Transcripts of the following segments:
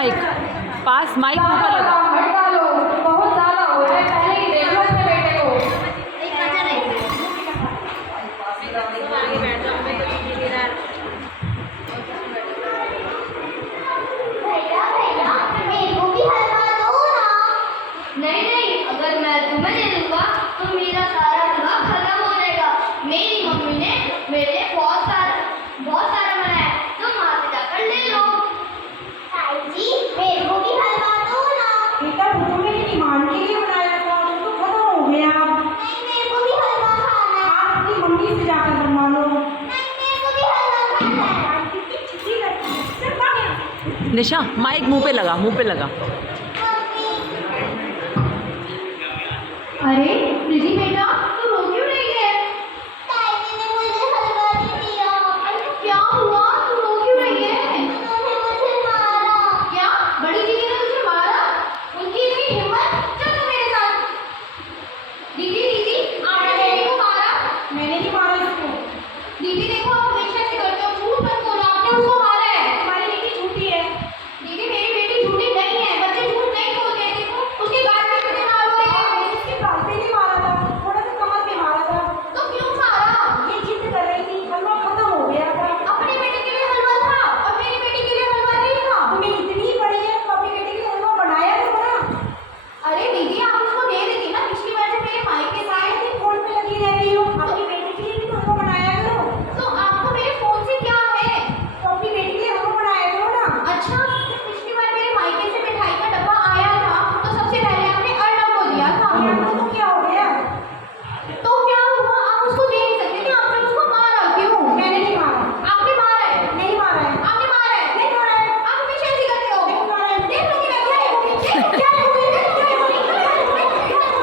Mic, पास mic ऊपर लगा। हटा लो, बहुत ज़्यादा हो रहा है, पहले ही देख लो अपने बेटे को। आगे बैठ जाओ, मैं तो धीरे-धीरे भैया भैया मेरे को भी हलवा दो ना। नहीं नहीं, अगर मैं तुम्हें दे दूंगा तो मेरा सारा हलवा खत्म हो जाएगा। मेरी मम्मी ने मेरे लिए बहुत सारा बनाया है, तुम वहाँ से जाकर ले लो। ताई जी मेरे को भी हलवा दो ना। बेटा वो मेरी डिमांड के लिए बनाया था, तो खत्म हो गया। नहीं मेरे को भी हलवा खाना है। आप अपनी मम्मी से जाकर बनवा लो। नहीं मेरे को भी हलवा खाना है। ठीक है, चल भाग। निशा माइक मुंह पे लगा, मुंह पे लगा। अरे रिद्धि बेटा तू रो क्यों रही है? ताई जी ने मुझे हलवा नहीं दिया। अरे क्या हुआ, तू रो क्यों रही है? उन्होंने मुझे मारा। क्या बड़ी दीदी ने तुझे मारा? उनकी इतनी हिम्मत, चल तू मेरे साथ। दीदी दीदी आपने बेटी को मारा? मैंने नहीं मारा इसको। दीदी देखो आप हमेशा ऐसे करते हो, झूठ मत बोलो, आपने उसको मारा है। तुम्हारी बेटी झूठी है। दीदी मेरी बेटी झूठी नहीं है, बच्चे झूठ नहीं बोलते हैं। देखो उसके गाल पे कितने मार हो रहे हैं। मैंने इसके गाल पे नहीं मारा था, थोड़ा सा कमर पे मारा था। तो क्यों मारा? ये जिद कर रही थी, हलवा खत्म हो गया था। अपनी बेटी के लिए हलवा था और मेरी बेटी के लिए हलवा नहीं था। तुम्हें इतनी पड़ी है तो अपनी बेटी के लिए हलवा बनाया तो बना। अरे दीदी आप उसको दे देती ना, पिछली बार जब मेरे मायके से आए थे। फोन पे लगी रहती हो, अपनी बेटी के लिए भी तो हलवा बनाया करो। तो आपको मेरे फोन से क्या है? तो अपनी बेटी के लिए हलवा बनाया करो ना। अच्छा जब पिछली बार मेरे मायके से मिठाई का डब्बा आया था तो सबसे पहले आपने अर्नब को दिया था। तो क्या हो गया? तो क्या हुआ, आप उसको दे नहीं सकते थे, आपने उसको मारा क्यों? मैंने नहीं मारा। आपने मारा है। नहीं मारा है। आपने मारा है। नहीं मारा है। आप हमेशा ऐसे करते हो। नहीं मारा है। देख लो कि मैं क्या करूंगी, क्या करूंगी,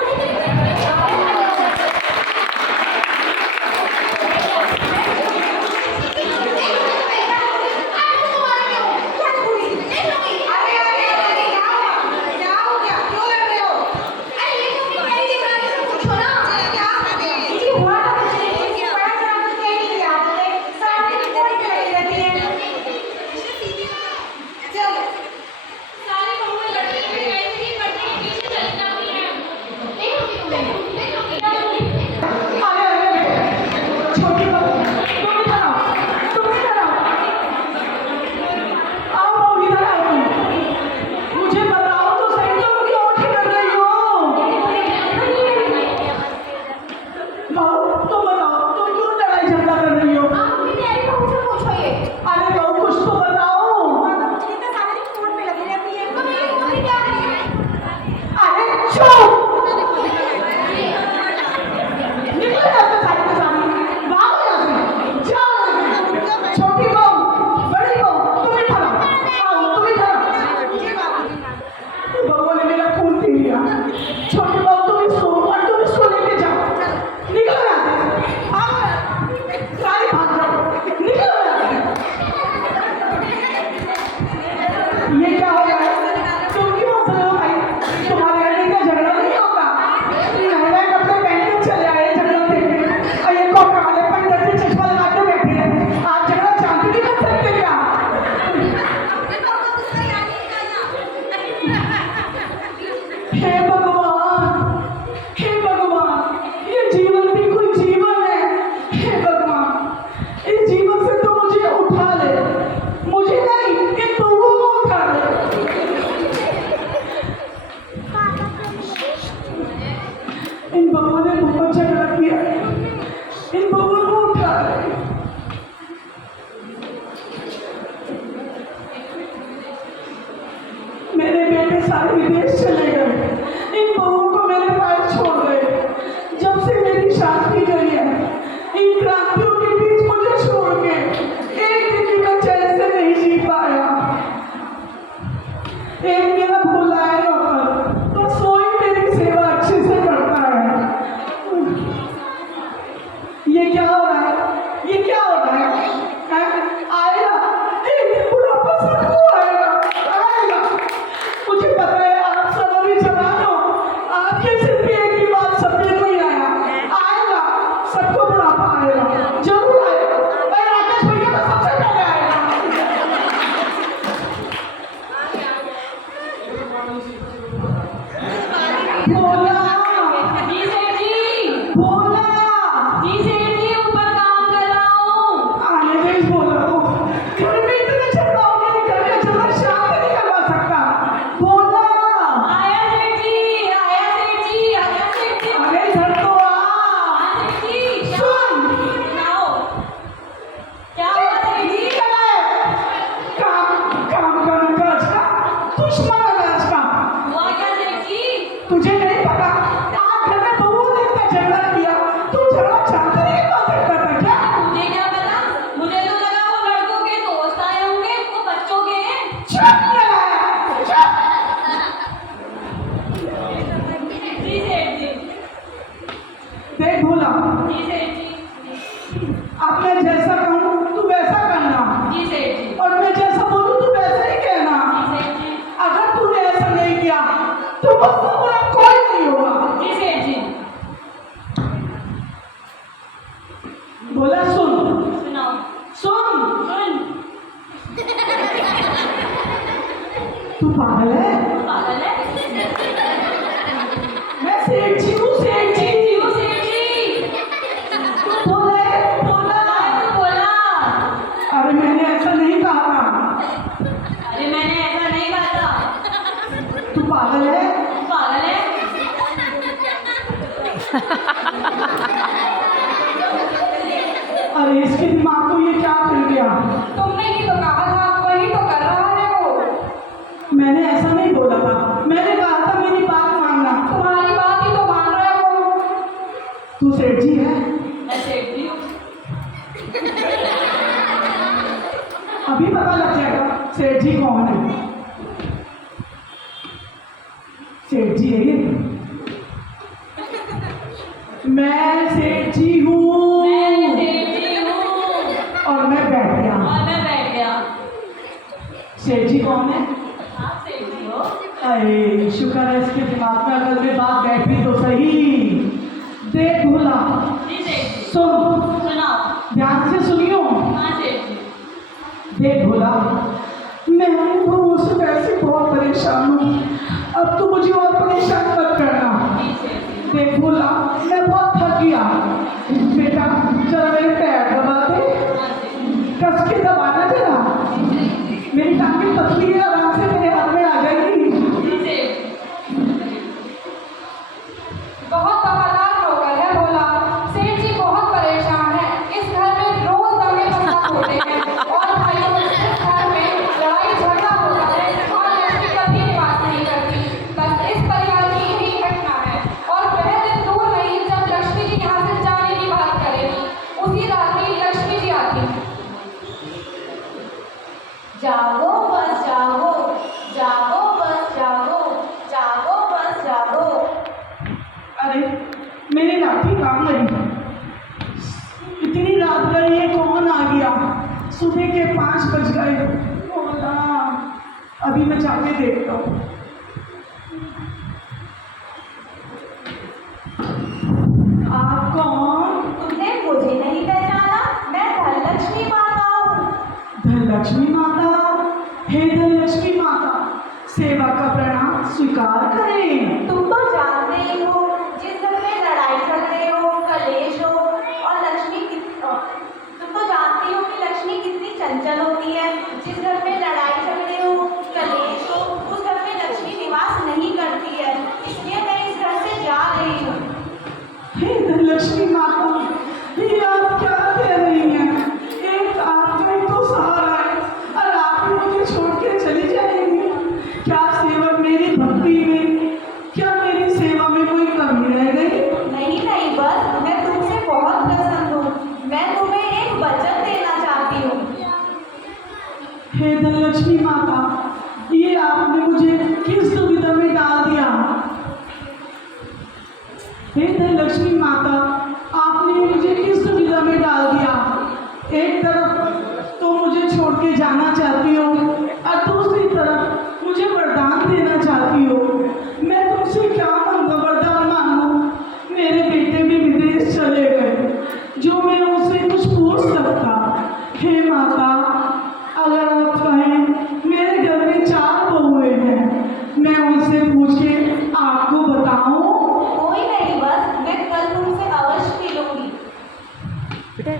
मेरे बेटे सारे विदेश चले गए, इन बहुओं को मेरे पास छोड़ गए। जब से मेरी शादी करी है, इन क्रांतियों के बीच मुझे छोड़ के एक दिन भी मैं चैन से नहीं जी पाया। एक मेरा भोला है नौकर, तो सोई मेरी सेवा अच्छे से करता है। ये क्या हो रहा है? ये क्या हो रहा है? आएगा एक दिन बुढ़ापा सबको आएगा, आएगा। मुझे पता है आप सब बोला जी सेठ जी, बोला जी सेठ जी, ऊपर काम कर रहा हूँ। आने दे इस बोला को। घर में इतने झगड़ाओगे नहीं, घर में झगड़ा शांत नहीं करवा सकता। बोला आया सेठ जी, आया सेठ जी, आया सेठ जी। अरे इधर तो आ। हाँ सेठ जी, क्या सुन सुनाओ, क्या हुआ सेठ जी? काम काम करने का अच्छा दुश्मन है अच्छा। हुआ क्या सेठ जी? तुझे नहीं पता आज घर में बहू ने इतना झगड़ा किया, तू झगड़ा चाहते नहीं कर सकता था क्या? मुझे क्या पता, मुझे तो लगा वो लड़कों के दोस्त आए होंगे, वो बच्चों के हैं। चुप लगाया चुप। जी सेठ जी, देख भोला, जी सेठ जी, अब मैं जैसा कहूँ तू वैसा करना, जी सेठ जी, और मैं जैसा बोलूँ तू वैसा ही कहना। जी सेठ जी, अगर तूने ऐसा नहीं किया तो मुझसे बुरा कोई नहीं होगा। जी सेठ जी। बोला सुन सुनाओ। सुन, सुन, तू पागल है? पागल है? मैं सेठ जी हूँ, सेठ जी। क्यों सेठ जी? तू बोला है, बोला। तू बोला। अरे मैंने ऐसा नहीं कहा था। अरे मैंने ऐसा नहीं कहा था। तू पागल है? तू पागल है? अरे इसके दिमाग को ये क्या कर गया? तुमने ही तो कहा था, वही तो कर रहा है वो। मैंने ऐसा नहीं बोला था, मैंने कहा था मेरी बात मानना। तुम्हारी बात ही तो मान रहा है वो। तू सेठ जी है? मैं सेठ जी हूँ। अभी पता लग जाएगा सेठ जी कौन है। सेठ जी है ये? मैं सेठ जी हूँ मैं सेठ जी हूँ। और मैं बैठ गया। और मैं बैठ गया। सेठ जी कौन है? आप सेठ जी हो? अरे शुक्र है इसके दिमाग में अगर मैं बात बैठी तो सही। देख भोला, जी सेठ जी। सुन, सुनाओ। ध्यान से सुनियो। हाँ सेठ जी। देख भोला, मैं बहू से वैसे बहुत परेशान हूँ, अब तो मुझे और परेशान मत करना। जी सेठ जी। देख भोला, मैं बहुत थक गया। बेटा जरा मेरे पैर दबा दे, हाँ सेठ जी। कस के दबाना जरा। मेरी टांगें पतली है, आराम से मेरे हाथ में आ जाएगी। जी सेठ जी। बहुत वफादार नौकर है भोला। सेठ जी बहुत परेशान है। इस घर में रोज दंगे फसाद होते हैं और भाइयों में इस घर में लड़ाई झगड़ा होता है और लक्ष्मी कभी निवास नहीं करती। बस इस परिवार की यही घटना है और वह दिन दूर नहीं जब लक्ष्मी जी यहाँ से जाने की बात करेगी। उसी रात ही लक्ष्मी जी आती है। जागो बस जागो, जागो बस जागो, जागो बस जागो। अरे मेरी लाठी कहाँ गई? इतनी रात गई है, कौन आ गया? सुबह के 5 बज गए। भोला, अभी मैं जाके देखता हूँ। आप कौन? तुमने मुझे नहीं पहचाना? मैं धनलक्ष्मी माता हूँ। धनलक्ष्मी माता? हे धनलक्ष्मी माता, सेवा का प्रणाम स्वीकार करें। तुम तो जानते ही हो, जिस घर में लड़ाई झगड़े हो, कलेश हो और तुम तो जानती हो कि लक्ष्मी कितनी चंचल होती है। जिस घर में लड़ाई झगड़े हो, कलेश हो, उस घर में लक्ष्मी निवास नहीं करती है। इसलिए मैं इस घर से जा रही हूँ। हे धनलक्ष्मी माता, ये आप क्या कह रही हैं? एक आपका ही तो सहारा है और आप ही मुझे छोड़ के चली जाएंगी। क्या सेवक मेरी भक्ति में, क्या मेरी सेवा में कोई कमी रह गई? नहीं नहीं, बस मैं तुमसे बहुत पसंद हूँ। मैं तुम्हें एक वचन देना चाहती हूँ। हे धनलक्ष्मी माता, ये आपने मुझे किस दुविधा में डाल दिया? हे धनलक्ष्मी माता, आपने मुझे किस दुविधा में डाल दिया? एक तरफ तो मुझे छोड़ के जाना चाहती हो और दूसरी तरफ मुझे वरदान देना चाहती हो। मैं तुमसे क्या वरदान मांगूं? मेरे बेटे भी विदेश चले गए, जो मैं उनसे कुछ पूछ सकता। हे माता, अगर आप कहें, मेरे घर में 4 बहुएं हैं, मैं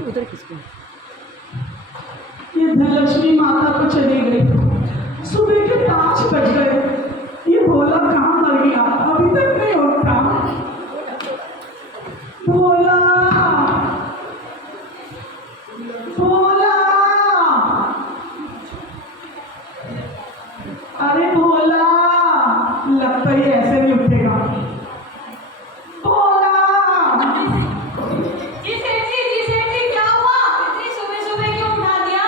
उधर किसको ये धनलक्ष्मी माता तो चली गई, सुबह के 5 बज गए। ये भोला कहाँ मर गया, अभी तक नहीं उठा। भोला, भोला, अरे भोला, लगता ही ऐसे नहीं उठेगा। भोला, जी सेठ जी क्या हुआ? इतनी सुबह क्यों उठा दिया?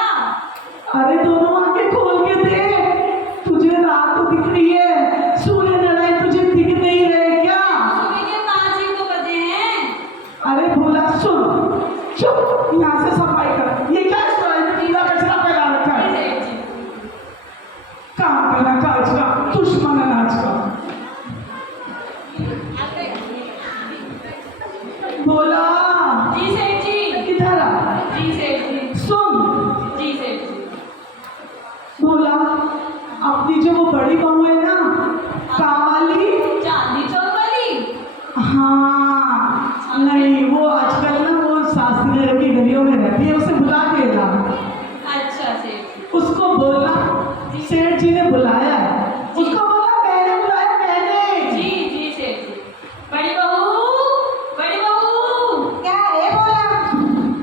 अरे दोनों आंखें खोल के देख, तुझे रात तो दिख रही है, सूर्य नारायण तुझे दिख नहीं रहे क्या? सुबह के 5 ही तो बजे हैं। अरे भोला सुन, चुप, यहाँ से सफाई कर। ये क्या इस तरह में नीला कचरा फैला रखा है? सेठ जी काम करना काज का, दुश्मन अनाज का। भोला, जी सेठ जी इधर आ, जी सेठ जी सुन। जी सेठ जी भोला, अपनी जो वो बड़ी बहू है ना, काम वाली, चांदनी चौक वाली। हाँ, नहीं वो आजकल ना वो शास्त्री नगर की गलियों में रहती है, उसे बुला के ला। अच्छा सेठ जी। उसको बोलना सेठ जी ने बुलाया है, उसको बोला मैंने बुलाया, मैंने। जी जी सेठ जी। बड़ी बहू, बड़ी बहू, क्या है बोला?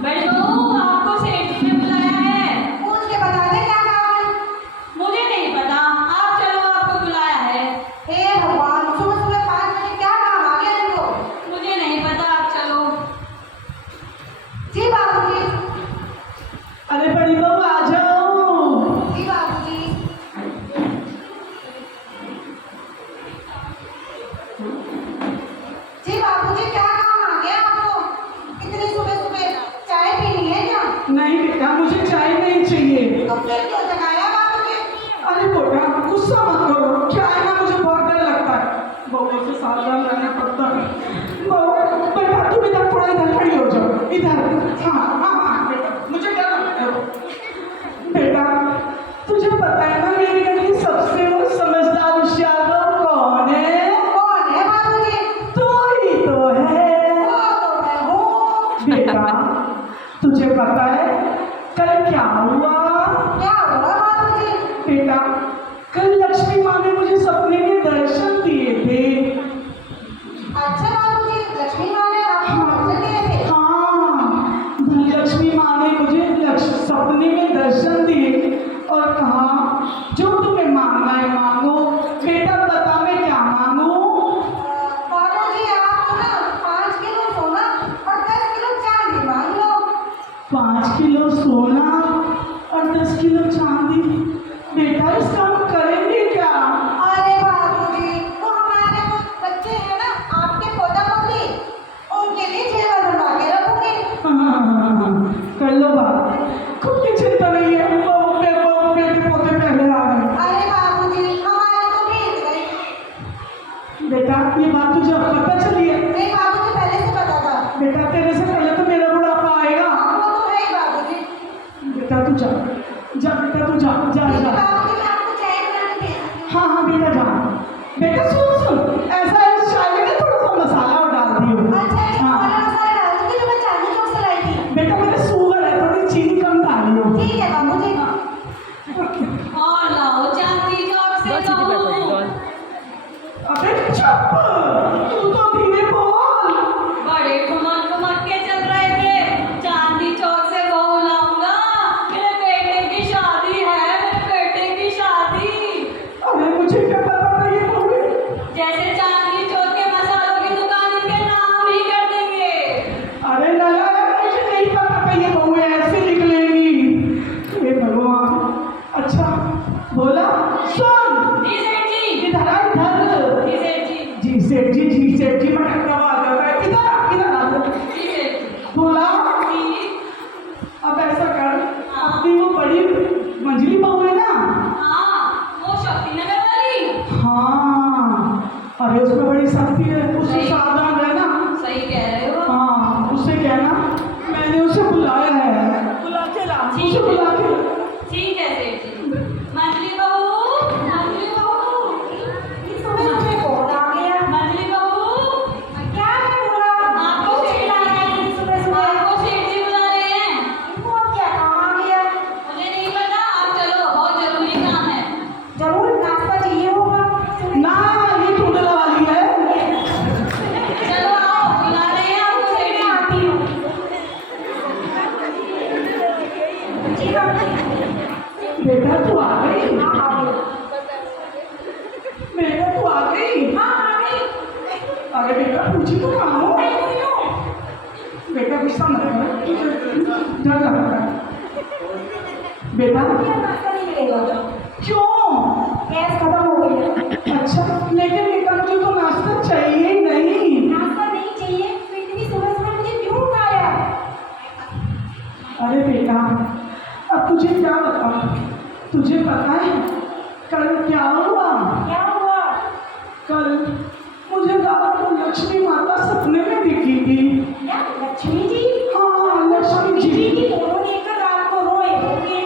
बड़ी बहू, आपको सेठ जी ने बुलाया है। पूछ के बता दे क्या काम है। मुझे नहीं पता, आप चलो, आपको बुलाया है। हे भगवान, सुबह सुबह 5 बजे क्या काम आ गया देखो। मुझे नहीं पता, आप चलो। जी बाबूजी, अरे बड़ी बहू आ जाओ। जी बाबूजी। जी बाबूजी, क्या काम आ गया आपको? इतनी सुबह सुबह चाय पीनी है क्या? नहीं बेटा, मुझे चाय नहीं चाहिए। तो फिर क्यों जगाया बाबूजी? अरे बेटा गुस्सा मत करो, चाय ना मुझे बहुत डर लगता है, बहू से सावधान रहना पड़ता है। बहू बेटा तुम इधर थोड़ा इधर खड़ी हो जाओ, इधर। हाँ हाँ हाँ बेटा, मुझे डर लगता है। बेटा तुझे पता है ना मेरे घर की सबसे वो समझदार होशियार लोग कौन है? कौन है बाबूजी? तू ही तो है। वो तो मैं हूँ। बेटा तुझे पता है कल क्या हुआ? क्या हुआ बाबूजी? बेटा कल लक्ष्मी माँ ने मुझे सपने में दर्शन दिए थे। अच्छा बाबूजी, लक्ष्मी माँ ने आपको दर्शन दिए थे? हाँ, लक्ष्मी माँ ने मुझे सपने में दर्शन दिए और कहा जो तुम्हें मांगना है मांगो। बेटा बता मैं क्या मांगू? बाबूजी, आप तो ना 5 किलो सोना और 10 किलो चांदी मांग लो। 5 किलो सोना और 10 किलो चांदी। बेटा इसका हम करेंगे क्या? अरे बाबूजी, वो हमारे वो बच्चे हैं ना, आपके पोता पोती, उनके लिए जेवर बनवा के रखूंगी। हाँ, कर लो बात, खुद की चिंता नहीं है। बहू बेटे पोते पहले आ गए। अरे बाबूजी, हमारी तो बीत गई। बेटा ये बात तुझे अब पता चली है? नहीं बाबूजी, पहले से पता था। बेटा तेरे से पहले तो मेरा बुढ़ापा आएगा। हाँ, वो तो है ही बाबूजी। बेटा तू जा, जा बेटा तू जा जा ठीक है जा। बाबूजी, मैं आपको चाय बनाने भेजती हूँ। हाँ हाँ बेटा जा। बेटा सुन, ऐसा है इस चाय में ना थोड़ा सा मसाला और डाल दियो। अच्छा, एक हाँ वाला मसाला डाल दूंगी जो मैं चांदनी चौक से लाई थी। बेटा मेरे शुगर है, थोड़ी चीनी कम डालियो। ठीक है बाबूजी। और लाओ चांदनी चौक से बहुत सीधी बात है लाओ। बोल। अबे चुप, तू तो धीरे बोल। बड़े घुमक घुमक के चल रहे थे, चांदनी चौक से बहू लाऊंगा, मेरे बेटे की शादी है, मेरे बेटे की शादी। अरे मुझे क्या पता था ये बोले। जैसे चांदनी चौक के मसालों की दुकान इनके नाम ही कर देंगे। अरे लला मुझे नहीं पता था ये बहू ऐसे निकलेगी। हे भगवान। अच्छा बोला सुन, जी सेठ जी, इधर आ इधर। जी सेठ जी, जी सेठ जी, जी सेठ जी मैं करवा देता है। इधर आ जी सेठ जी। बोला जी, अब ऐसा कर, अपनी वो बड़ी मंझली बहू है ना, हाँ, वो शक्ति नगर वाली। हाँ अरे उसमें बड़ी शक्ति है, उससे सही। सावधान रहना। सही कह रहे हो। हाँ उससे कहना मैंने उसे बुलाया है, बुला के ला, ठीक उसे है। बुला के ला। ठीक है सेठ जी। मंजली बहू, मंजली बहू, इस सुबह सुबह कौन आ गया? मंजली बहू, क्या है बोला? आपको सेठ जी, सुबह सुबह। आपको सेठ जी बुला रहे हैं। अरे बेटा पूछी तो मानो बेटा गुस्सा मत कर डर लगता है बेटा नाश्ता नहीं मिलेगा, क्यों गैस खत्म हो गई है। अच्छा लेकिन बेटा मुझे तो नाश्ता चाहिए ही नहीं नाश्ता नहीं चाहिए तो इतनी सुबह सुबह मुझे क्यों उठाया? अरे बेटा अब तुझे क्या बताऊं तुझे पता है कल क्या हुआ क्या हुआ? कल मुझे रात को लक्ष्मी माता सपने में दिखी थी क्या लक्ष्मी जी? हाँ लक्ष्मी जी की फोटो देखकर रात को रोए होंगे।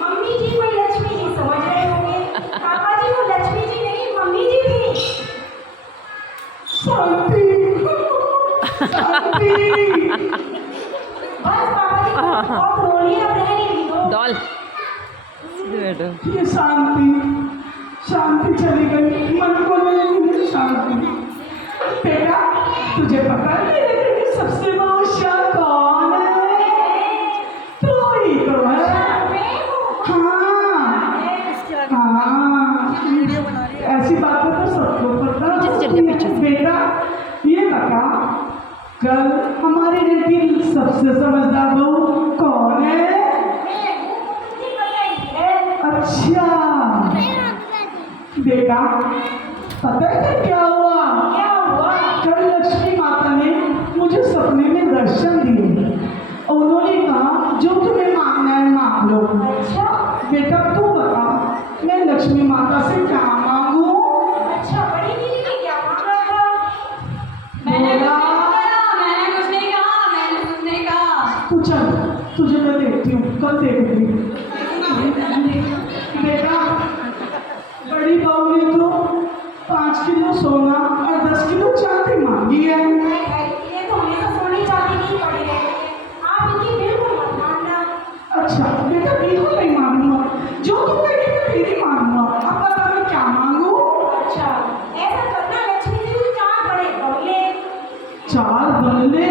मम्मी जी कोई लक्ष्मी जी समझ रहे होंगे। पापा जी को लक्ष्मी जी नहीं मम्मी जी थी। शांति शांति बस पापा जी को बहुत रो लिया, अब रहने नहीं दो। डॉल बैठो। ये शांति चली गई मन को नहीं शांति बेटा तुझे पता है मेरे घर की सबसे होशियार कौन है तो ही तो है हाँ ऐसी बातें तो सबको पता पीछे से। बेटा ये बता कल हमारे घर की सबसे समझदार बहू कौन है अच्छा बेटा पता है कल क्या हुआ क्या हुआ? कल लक्ष्मी माता ने मुझे सपने में दर्शन दिए और उन्होंने कहा जो तुम्हें मांगना है मांग लो अच्छा बेटा तू बता मैं लक्ष्मी माता से क्या मांगू अच्छा, बड़ी दीदी ने क्या मांगा था? मैंने बोला। कुछ नहीं कहा, मैंने कुछ नहीं कहा। तू चल तुझे मैं देखती हूँ कल देखती हूँ बेटा बड़ी बहू ने तो 5 किलो सोना और 10 किलो चांदी मांगी है ये तो हमेशा सोनी चांदी की पड़ी है। आप इनकी बिल्कुल मत मानना। अच्छा बेटा बिल्कुल नहीं मांगूंगा जो तुम कहेगी मैं तेरी मांगूंगा अब बता मैं क्या मांगू अच्छा ऐसा करना लक्ष्मी जी को 4 बड़े बंगले 4 बंगले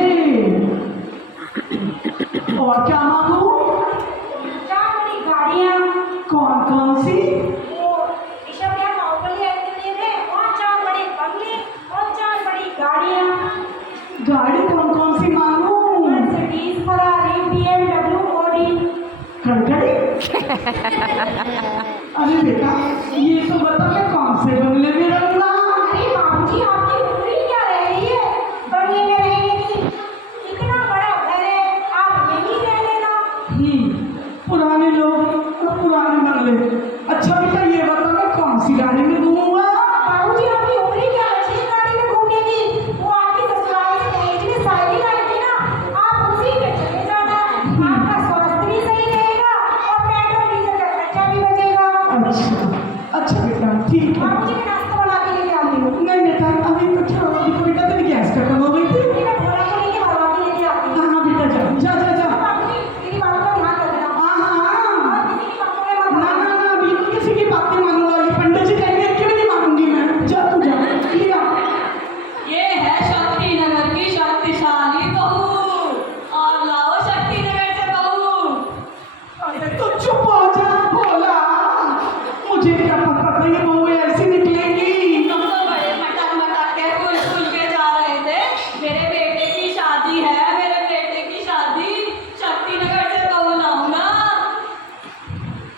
और क्या मांगू 4 बड़ी गाड़ियाँ कौन कौन सी वो ऋषभ या बाहुबली एक्टर ने दे और 4 बड़े बंगले और 4 बड़ी गाड़ियाँ गाड़ी कौन कौन सी मांगू Mercedes Ferrari BMW Audi Kharkhari अरे बेटा ये तो बता मैं कौन से बंगले में रहूंगा अरे बाबूजी आपकी उम्र क्या रह गई है बंगले में रहने की? इतना बड़ा घर है आप यहीं रह लेना। पुराने लोग और पुराने बंगले अच्छा बेटा ये बता मैं कौन सी गाड़ी में घूमूंगा बाबूजी आपकी उम्र क्या अच्छी गाड़ी में घूमने की? वो आपकी ससुराल से दहेज में साइकिल आई थी ना, आप उसी पे चले जाना। आपका स्वास्थ्य भी सही रहेगा और पेट्रोल डीजल का खर्चा भी बचेगा। अच्छा बेटा ठीक है बाबूजी के नाश्ता बना के लेके आती हूँ। नहीं बेटा अभी तो क्या अभी तो बेटा तेरी गैस खत्म हो गई थी मैं थोड़ा को लेके हलवा के लेके आती हूँ। हाँ बेटा जा जा जा जा बाबूजी मेरी बातों का ध्यान रखना हाँ और किसी की बातों में मत ना आना। ना ना बिल्कुल किसी की बात नहीं मानूंगा ये पंडित जी कहेंगे क्यों नहीं मानूंगी मैं जा तू जा लिया ये है शक्ति नगर की शक्तिशाली बहू और लाओ शक्ति नगर से बहू। अरे तो चुप हो जा भोला मुझे क्या पता था ये बहू ऐसी निकलेगी तुम तो बड़े मटक मटक के फूल के जा रहे थे। मेरे बेटे की शादी है, मेरे बेटे की शादी शक्ति नगर से बहू लाऊंगा।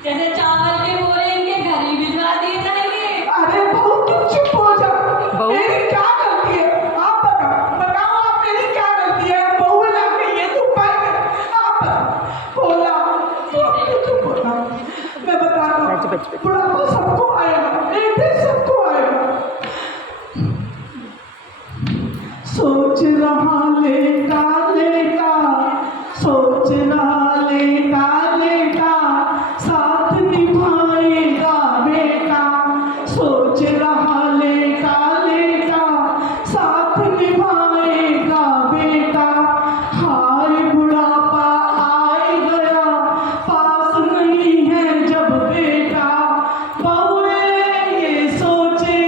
जैसे चावल के बोरे इनके घर ही भिजवा दिए जाएंगे। अरे बहू तुम चुप हो जा बहू? मेरी क्या गलती है आप बताओ आप मेरी क्या गलती है बहू लाके ये तो पर आप भोला चुप हो जा मैं बता रहा हूँ बुढ़ापा सबको आएगा एक दिन सबको आएगा सोच रहा लेटा लेटा सोच रहा लेटा लेटा साथ निभाएगा बेटा सोच रहा लेटा लेटा साथ निभाएगा बेटा हाय बुढ़ापा आए गया पास नहीं है जब बेटा बहुए ये सोचे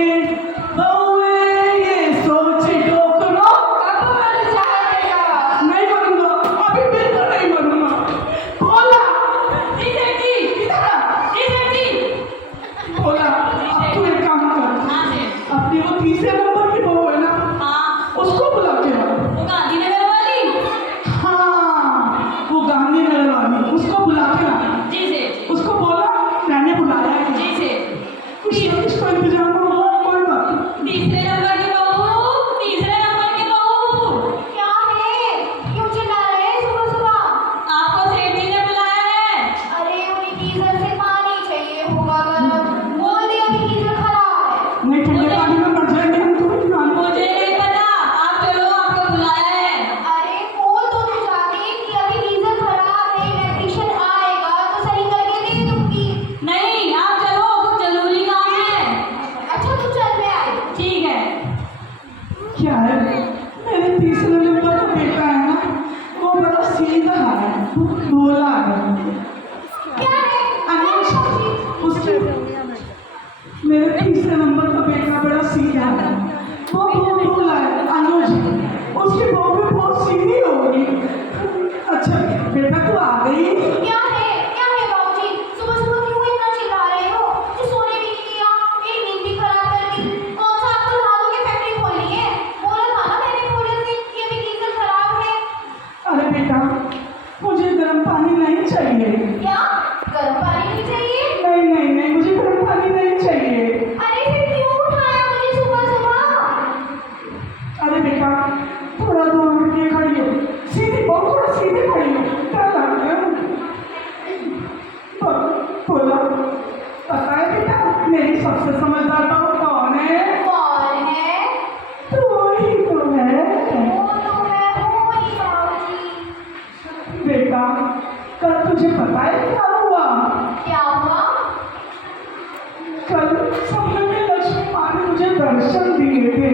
डोकरो कब मर जाएगा? नहीं बनूंगा अभी बिल्कुल नहीं बनूंगा बोला जी सेठ जी, इधर आ। जी सेठ जी। बोला अब तू एक काम कर हाँ सेठ। अपनी वो तीसरे नंबर की बहू है ना हाँ उसको बुला के लाओ। वो गांधीनगर वाली? हाँ, वो गांधीनगर वाली, उसको बुला के लाओ। जी सेठ उसको बोला मैंने बुलाया है। जी सेठ। इसका इंतजाम होगा, कोई बात नहीं। तीसरे नंबर की बहू, तीसरे नंबर की बहू। क्या है? क्यों चिल्ला रहे हैं सुबह सुबह? आपको सेठ जी ने बुलाया है। अरे उन्हें गीजर से पानी चाहिए होगा गर्म। बोल दिया कि गीजर खराब है। नहीं, ठंडे पानी में मर जाएंगे हम, तुम्हें ध्यान दो। मुझे नहीं पता, आप चलो, आपको बुलाया है। अरे बोल तो तू जाके कि अभी गीजर खराब है, इलेक्ट्रिशियन आएगा तो सही करके दे दूंगी। नहीं, आप चलो, कुछ जरूरी काम है। अच्छा तू चल, मैं आई। ठीक है। क्या है, मेरे तीसरे नंबर का बेटा है ना, वो बड़ा सीधा है, भोला है। क्या है? अनुज, उसके मेरे तीसरे नंबर का बेटा बड़ा सीधा है, वो बहुत भोला है। अनुज, उसकी बहू भी बहुत सीधी होगी। अच्छा बेटा तू आ गई। क्या है? क्या है बाबूजी? सुबह सुबह क्यों इतना चिल्ला रहे हो? जो सोने भी नहीं दिया, एक नींद भी खराब कर दी। कौन सा आपको धातु की फैक्ट्री खोलनी है? बोला था ना मैंने खोले थे कि अभी गीजर खराब है। अरे बेटा, मुझे गर्म पानी नहीं चाहिए। क्या? गर्म पानी नहीं चाहिए? नहीं नहीं नहीं, मुझे गर्म पानी नहीं चाहिए। अरे फिर क्यों उठाया मुझे सुबह सुबह? अरे बेटा, थोड़ा दूर हट के खड़ी हो, सीधी बहुत थोड़ा सीधे खड़ी हो, डर लग रहा है। बोला, पता है बेटा मेरी सबसे समझदार बहू कौन है? कौन है? तू ही तो है। वो तो मैं हूँ ही बाबूजी। बेटा, कल तुझे पता है क्या हुआ? क्या हुआ? कल सपने में लक्ष्मी माँ ने मुझे दर्शन दिए थे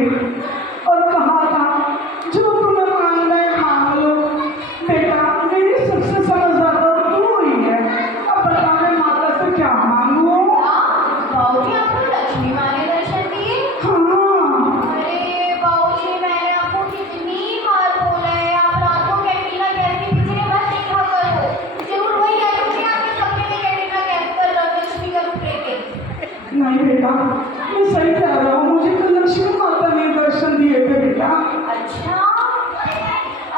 और कहा था जो तुम्हें मांगना है मांग लो। बेटा, मेरी सबसे समझदार बहू तू ही है। अब बता मैं माता से क्या मांगू? क्या? बाबूजी आपको लक्ष्मी माँ ने दर्शन दिए? हाँ, अरे बाबूजी मैंने आपको कितनी बार बोला है आप रात को कैटरीना कैफ के पीछे मत देखा करो। जरूर वही आई होगी आपके सपने में कैटरीना कैफ पर लक्ष्मी का रूप लेके। नहीं बेटा, मैं सही कह रहा हूँ, मुझे कल लक्ष्मी माता ने दर्शन दिए थे बेटा। अच्छा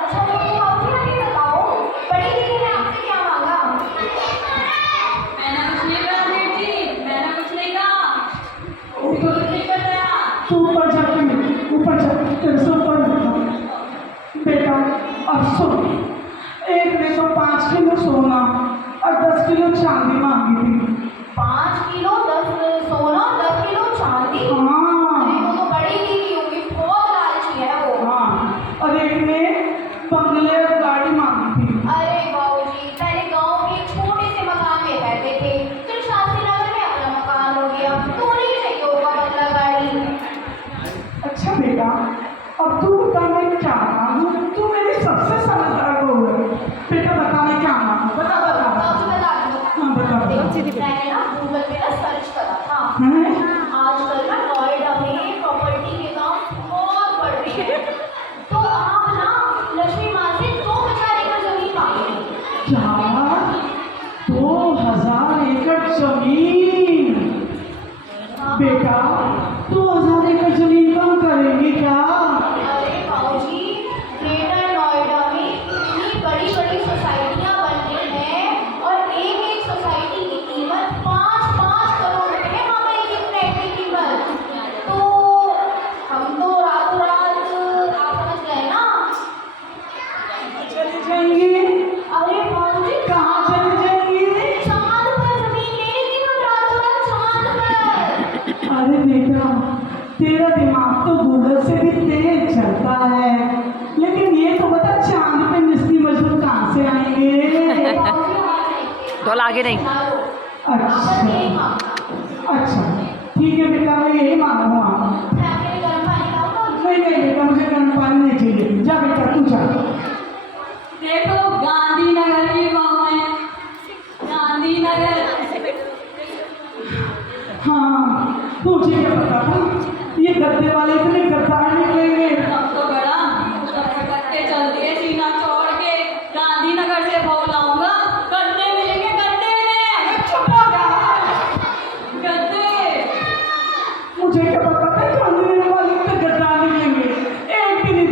अच्छा तो बाबूजी हमें बताओ बड़ी दीदी ने आपसे क्या मांगा? मैंने कुछ नहीं कहा सेठ जी, मैंने कुछ नहीं कहा, ऊपर कुछ नहीं बताया। तू ऊपर जा, तेरे से ऊपर बैठा। बेटा अब सुन, एक ने तो 5 किलो सोना और 10 किलो चांदी मांगी थी। 5 किलो 10 सोना 10 किलो चांदी? हाँ अरे वो तो बड़ी दीदी होगी, बहुत लालची है वो। हाँ, और एक ने बंगले और गाड़ी मांगी थी। अरे बाबूजी पहले गांव के छोटे से मकान में रहते थे, फिर शास्त्री नगर में अपना मकान हो गया, तो उन्हें चाहिए होगा बंगला गाड़ी। अच्छा बेटा, अब तू बता मैं क्या मांगू? तू मेरी सबसे समझदार बहू है। बेटा बता मैं क्या मांगू, बता बता। बाबूजी बता दो। हाँ बता बता। मैंने ना गूगल पे ना सर्च करा था, हैं? आजकल ना नोएडा में प्रॉपर्टी के दाम बहुत बढ़ रहे हैं, तो आप ना लक्ष्मी माँ से 2000 एकड़ जमीन मांगे। क्या? 2000 एकड़ जमीन? बेटा 2000 एकड़ जमीन कम करेंगी क्या? अरे बाबूजी ग्रेटर नोएडा में इतनी बड़ी बड़ी सोसाइटियाँ बन रही हैं और एक एक सोसाइटी की कीमत 5-5 करोड़ रुपए है वहाँ पर एक फ्लैट की कीमत। तो हम तो रातों रात आप समझ गए ना। चली जाएंगी? अरे बाबूजी कहाँ चली जाएंगी? चांद पर जमीन ले ली हम रातों रात चांद पर। अरे बेटा, तेरा दिमाग तो गूगल से भी तेज चलता है, लेकिन ये तो बता चांद पे मिस्त्री मजदूर कहाँ से आएंगे? बाबूजी वहाँ जाएंगे। ढोल आगे नहीं। आपस में यही मांगना। अच्छा ठीक है बेटा, मैं यही मांगूंगा। मैं आपके लिए गर्म पानी लाऊंगा? नहीं नहीं बेटा, मुझे गर्म पानी नहीं चाहिए। जा बेटा तू जा। देखो गांधीनगर की बहू है, गांधीनगर। हाँ, मुझे क्या पता था ये गद्दे वाले इतने गद्दार निकलेंगे। अब तो बड़ा गट्टे चल दिए सीना छोड़ के, गांधीनगर से बहू लाऊंगा, गद्दे मिलेंगे गद्दे में। गद्दे मुझे क्या पता था गांधीनगर वाले इतने गद्दार निकलेंगे। एक भी नहीं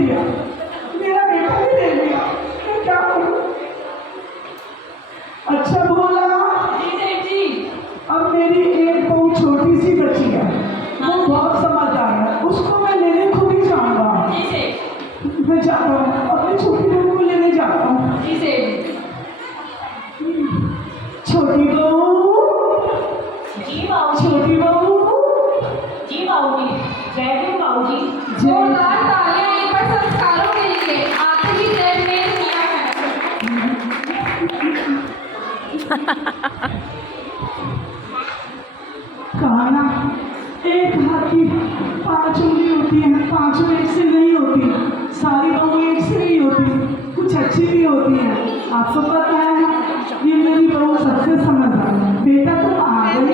कहा ना, एक हाथ की 5 उंगली होती है, 5 एक से नहीं होती, सारी बहू एक से नहीं होती, कुछ अच्छी भी होती है। आपको पता है ना, ये मेरी बहू सबसे समझदार है। बेटा तुम आ गई,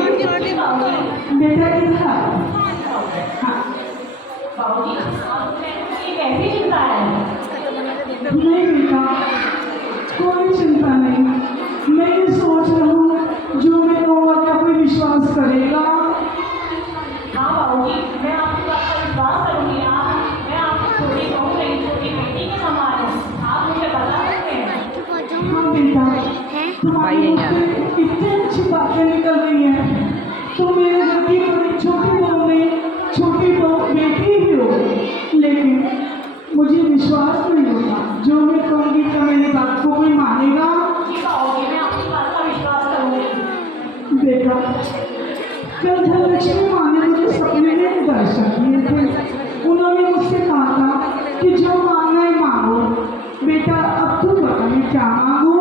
बेटा किधर? हाँ बाबूजी, आपकी कैसी चिंता है? नहीं बेटा, कोई चिंता नहीं। मैं ये सोच रहा हूँ, जो मैं कहूँगा क्या कोई विश्वास करेगा? हाँ बाबूजी, मैं आपकी बात का विश्वास करूँगी। मैं आपकी छोटी बहू नहीं, छोटी बेटी के समान हूँ। आप मुझे बता सकते हैं। हाँ बेटा, तुम्हारी मुँह से इतनी अच्छी बातें निकल रही हैं। तुम मेरे घर की बड़ी छोटी बहू नहीं, छोटी बहू बेटी ही हो, लेकिन मुझे विश्वास नहीं होता। जो मैं कहूँगी क्या मेरी बात को कोई मानेगा? जी बाबूजी, मैं आपकी बात का विश्वास करूँगी। बेटा, कल धनलक्ष्मी माँ ने मुझे सपने में दर्शन दिए थे। उन्होंने मुझसे कहा था कि जो मांगना है मांगो। बेटा, अब तू बता मैं क्या मांगू?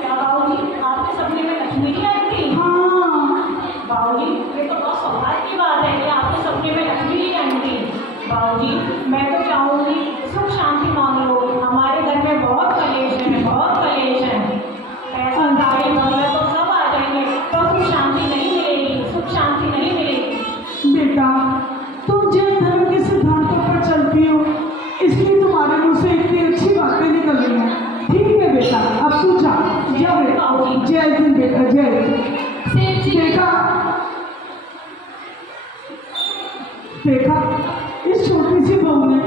क्या बाबूजी, आपके सपने में लक्ष्मी जी आई थी? हाँ बाबूजी, ये तो बहुत सौभाग्य की बात है कि आपके सपने में लक्ष्मी जी आई थी। बाबूजी, मैं तो चाहूँगी सुख शांति मांग लो। हमारे घर में बहुत कलेश है, बहुत कलेश है। पैसा गाड़ी बंगला तो सब आ जाएंगे, पर सुख शांति नहीं मिलेगी, सुख शांति नहीं मिलेगी। बेटा, तुम जैन धर्म के सिद्धांतों पर चलती हो, इसलिए तुम्हारे मुँह से इतनी अच्छी बातें निकल रही हैं। ठीक है बेटा, अब तू जा बेटा। जय दिन बेटा, जय दिन। सेठ जी देखा देखा, इस छोटी सी बहू ने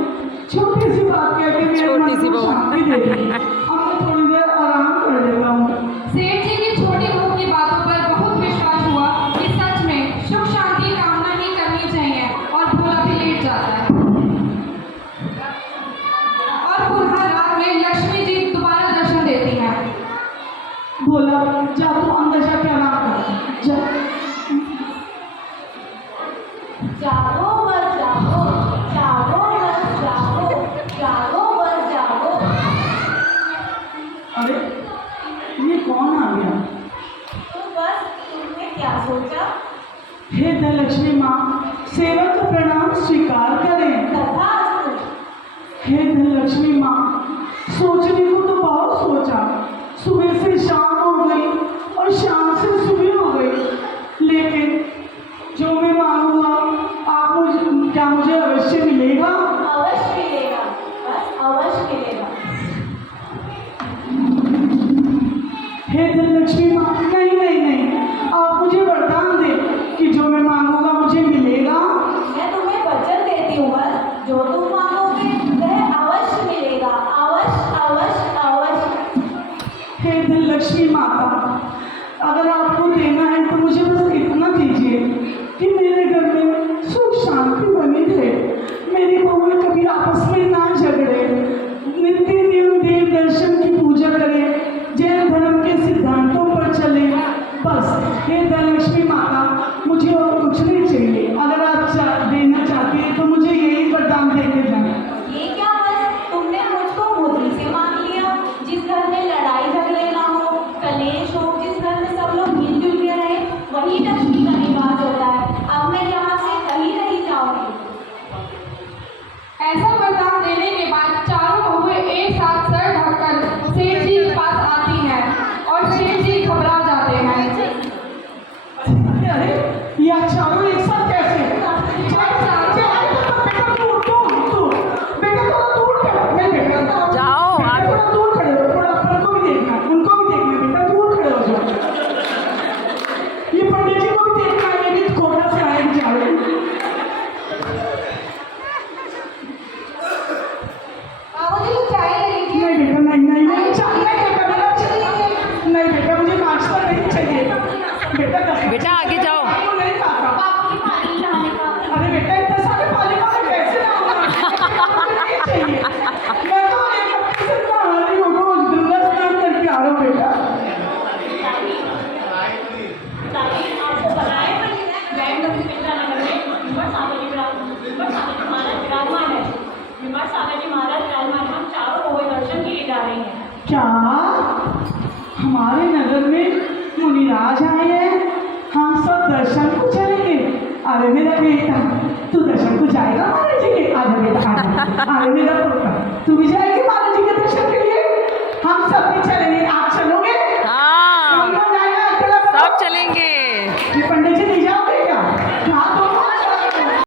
छोटी सी बात कह के मेरे मन छोटी सी को बहू। शांति दे दी। अब मैं थोड़ी देर आराम कर लेता हूँ। सेठ जी की छोटी बहू की बातों पर बहुत विश्वास हुआ कि सच में सुख शांति कामना ही करनी चाहिए, और भोला भी लेट जाता है। और पुनः रात में लक्ष्मी जी दोबारा दर्शन देती हैं। बोला, जा तू अंदर जाके आराम कर। जा। जागो बस जागो, जागो बस जागो, जागो बस जागो। अरे ये कौन आ गया? तो बस तुमने क्या सोचा? हे धनलक्ष्मी माँ, सेवक का प्रणाम स्वीकार करें। तथास्तु। हे धनलक्ष्मी माँ, सोचने को तो बहुत सोचा, सुबह से शाम हो गई और शाम से सुबह हो गई, लेकिन जो मैं मांगूंगा आप मुझे, क्या मुझे अवश्य मिलेगा? अवश्य मिलेगा, बस अवश्य मिलेगा। हे धनलक्ष्मी माँ, नहीं नहीं नहीं, आप मुझे वरदान दें कि जो मैं मांगूंगा मुझे मिलेगा। मैं तुम्हें वचन देती हूँ, बस जो तुम मांगोगे वह अवश्य मिलेगा, अवश्य अवश्य अवश्य। हे धनलक्ष्मी माता, अगर आपको देना है तो मुझे बस इतना दीजिए कि मेरे घर में सुख शांति बनी रहे, मेरी बहुएं कभी आपस में ना झगड़े, नित्य नियम देव दर्शन की पूजा करें, जैन धर्म के सिद्धांतों पर चले। बस हे धनलक्ष्मी माता, मुझे और कुछ नहीं चाहिए। अगर आप देना चाहती हैं तो मुझे यही वरदान देके जाए। ये क्या बस तुमने मुझको मुद्री से मांग लिया? जिस घर में लड़ाई झगड़े ना हो, कलेश हो, जिस घर में सब लोग मिलजुल के रहे, वही लक्ष्मी का निवास होता है। अब मैं यहाँ से कहीं नहीं जाऊंगी। ऐसा वरदान देने के बाद चारों बहुएं एक साथ सर ढककर सेठ जी के पास आती हैं और सेठ जी घबरा जाते हैं। अरे ये चारों एक साथ कैसे? बेटा दूर दूर दूर, बेटा थोड़ा दूर कर। मैं बेटा जाओ, आगे। थोड़ा दूर खड़े हो, थोड़ा उनको भी देखना, उनको भी देखना। बेटा दूर खड़े हो जाओ। ये पंडित जी को भी देखना है, ये भी कोटा से आए बेचारे। बाबूजी को चाय लीजिए। नहीं बेटा, नहीं नहीं नहीं चाहिए बेटा, नहीं बेटा मुझे नाश्ता नहीं चाहिए। बेटा आगे जाओ। वो नहीं खाता। बाबूजी पानी लाने का। अरे बेटा इतना सारे पानी का कैसे लाऊंगा? नहीं चाहिए। मैं तो एक हफ्ते से नहा रही हूँ, रोज गंगा स्नान करके आ रहा हूँ बेटा। आपको बताए जैन धर्म के नगर में विमर सागर जी महाराज विराजमान है। विमर सागर जी महाराज विराजमान, हम चारों बहुएं दर्शन के लिए जा रही हैं। क्या हमारे नगर में मुनिराज आज आए हैं, हम सब दर्शन को चलेंगे। अरे मेरा बेटा